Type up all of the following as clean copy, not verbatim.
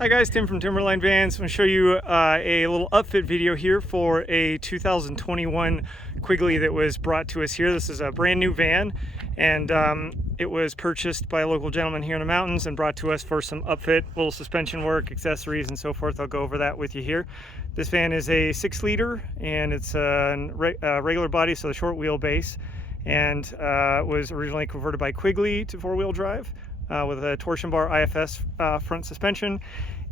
Hi guys, Tim from Timberline Vans. I'm going to show you a little upfit video here for a 2021 Quigley that was brought to us here. This is a brand new van, and it was purchased by a local gentleman here in the mountains and brought to us for some upfit, little suspension work, accessories, and so forth. I'll go over that with you here. This van is a 6-liter, and it's a regular body, so the short wheelbase, and was originally converted by Quigley to 4-wheel drive. With a torsion bar IFS front suspension,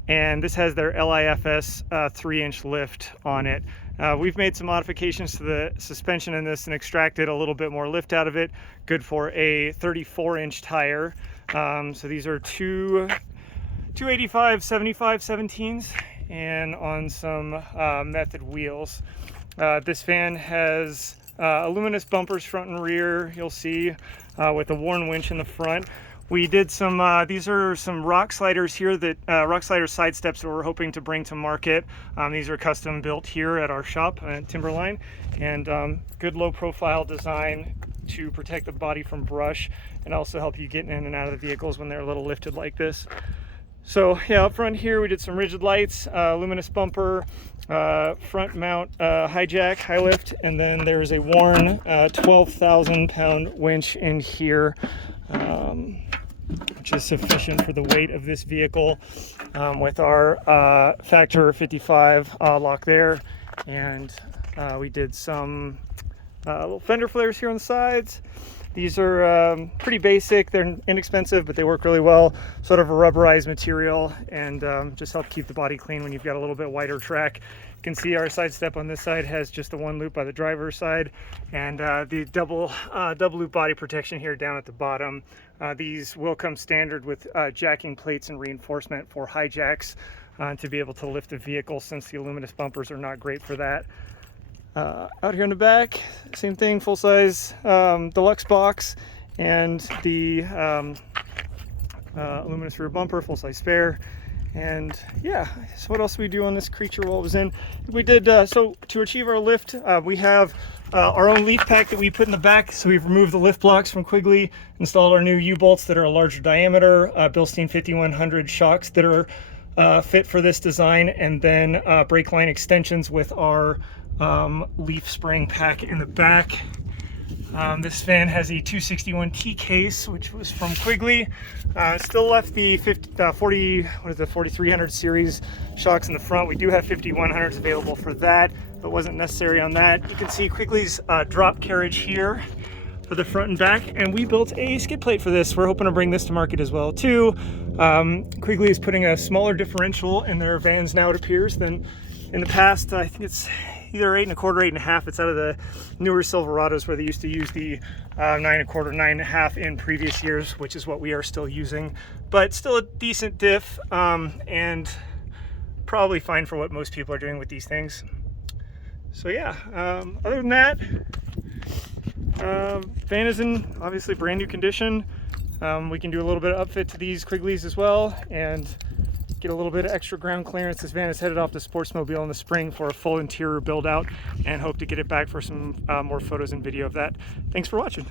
and this has their LIFS 3-inch lift on it. We've made some modifications to the suspension in this and extracted a little bit more lift out of it. Good for a 34-inch tire. So these are 285 75 17s and on some method wheels. This van has Aluminess bumpers front and rear, you'll see, with a worn winch in the front. We did some, these are some rock sliders here, that rock slider side steps that we're hoping to bring to market. These are custom built here at our shop at Timberline, and good low profile design to protect the body from brush and also help you get in and out of the vehicles when they're a little lifted like this. So yeah, up front here we did some rigid lights, luminous bumper, front mount high jack, high lift, and then there's a worn 12,000 pound winch in here, which is sufficient for the weight of this vehicle, with our factor 55 lock there. And we did some little fender flares here on the sides. These are pretty basic, they're inexpensive, but they work really well. Sort of a rubberized material, and just help keep the body clean when you've got a little bit wider track. You can see our side step on this side has just the one loop by the driver's side, and the double loop body protection here down at the bottom. These will come standard with jacking plates and reinforcement for high jacks to be able to lift the vehicle, since the Aluminess bumpers are not great for that. Out here in the back, same thing, full-size deluxe box, and the Aluminess rear bumper, full-size spare. And yeah, so what else did we do on this creature while it was in? We did, so to achieve our lift, we have our own leaf pack that we put in the back. So we've removed the lift blocks from Quigley, installed our new U-bolts that are a larger diameter, Bilstein 5100 shocks that are fit for this design, and then brake line extensions with our leaf spring pack in the back. This van has a 261T case, which was from Quigley. Still left the 4300 series shocks in the front. We do have 5100s available for that, but wasn't necessary on that. You can see Quigley's drop carriage here for the front and back, and we built a skid plate for this. We're hoping to bring this to market as well too. Quigley is putting a smaller differential in their vans now, it appears, than in the past. I think it's either 8 1/4, 8 1/2. It's out of the newer Silverados, where they used to use the 9 1/4, 9 1/2 in previous years, which is what we are still using. But still a decent diff, and probably fine for what most people are doing with these things. So yeah, other than that, van is in obviously brand new condition. We can do a little bit of upfit to these Quigleys as well, and get a little bit of extra ground clearance. This van is headed off to Sportsmobile in the spring for a full interior build out, and hope to get it back for some more photos and video of that. Thanks for watching.